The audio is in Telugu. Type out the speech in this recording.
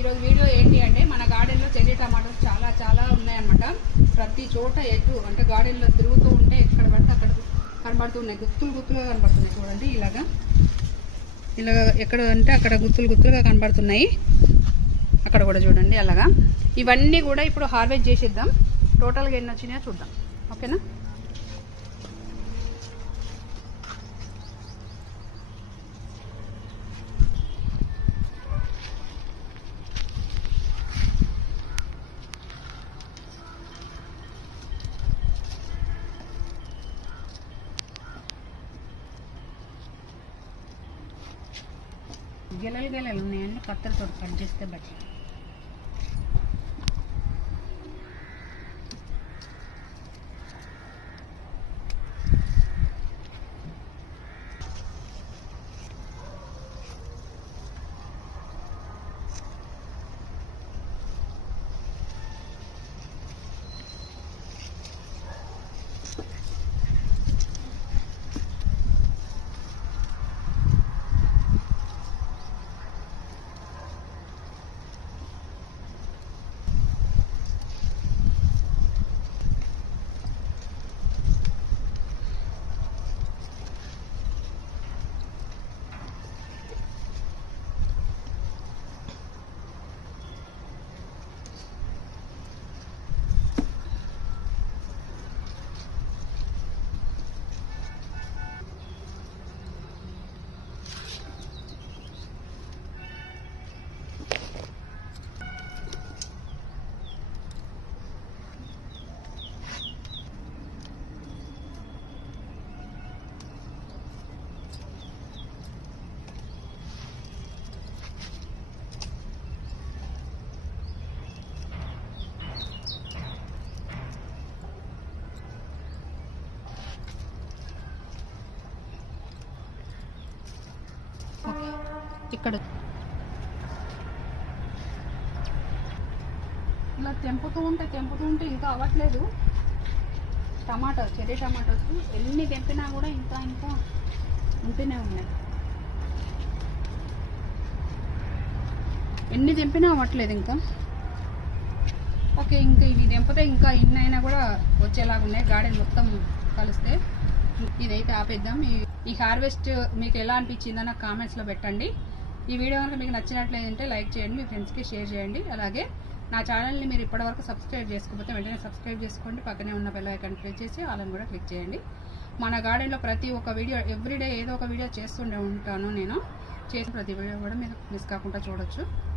ఈరోజు వీడియో ఏంటి అంటే మన గార్డెన్లో చెర్రీ టమాటోస్ చాలా చాలా ఉన్నాయన్నమాట. ప్రతి చోట ఎటు అంటే గార్డెన్లో తిరుగుతూ ఉంటే ఎక్కడ పడితే అక్కడ కనబడుతున్నాయి. గుత్తులు గుత్తులుగా కనబడుతున్నాయి చూడండి ఇలాగా. ఇలాగ ఎక్కడ అంటే అక్కడ గుత్తులు గుత్తులుగా కనబడుతున్నాయి. అక్కడ కూడా చూడండి అలాగా. ఇవన్నీ కూడా ఇప్పుడు హార్వెస్ట్ చేసేద్దాం. టోటల్గా ఎన్ని వచ్చినాయో చూద్దాం. ఓకేనా? గెలలు గెలలు ఉన్నాయండి కత్తెరతో కట్ చేస్తే బట్టి ఓకే ఇక్కడ. ఇలా తెంపుతూ ఉంటే తెంపుతూ ఉంటే ఇంకా అవ్వట్లేదు. టమాటో చెర్రీ టమాటోస్ ఎన్ని తెంపినా కూడా ఇంకా ఇంకా ఉంటూనే ఉన్నాయి. ఎన్ని తెంపినా అవ్వట్లేదు ఇంకా. ఓకే ఇంకా ఇవి తెంపితే ఇంకా ఇన్ని అయినా కూడా వచ్చేలాగా ఉన్నాయి. గార్డెన్ మొత్తం కలిస్తే. ఇదైతే ఆపేద్దాం. ఈ- ఈ హార్వెస్ట్ మీకు ఎలా అనిపించిందో నాకు కామెంట్స్లో పెట్టండి. ఈ వీడియో కనుక మీకు నచ్చినట్లయితే లైక్ చేయండి మీ ఫ్రెండ్స్కి షేర్ చేయండి. అలాగే నా ఛానల్ని మీరు ఇప్పటివరకు సబ్స్క్రైబ్ చేసుకోకపోతే వెంటనే సబ్స్క్రైబ్ చేసుకోండి. పక్కనే ఉన్న బెల్ ఐకాన్ క్లిక్ చేసి వాళ్ళని కూడా క్లిక్ చేయండి. మన గార్డెన్లో ప్రతి ఒక్క వీడియో ఎవ్రీడే ఏదో ఒక వీడియో చేస్తుండే ఉంటాను నేను. చేసిన ప్రతి వీడియో కూడా మీరు మిస్ కాకుండా చూడొచ్చు.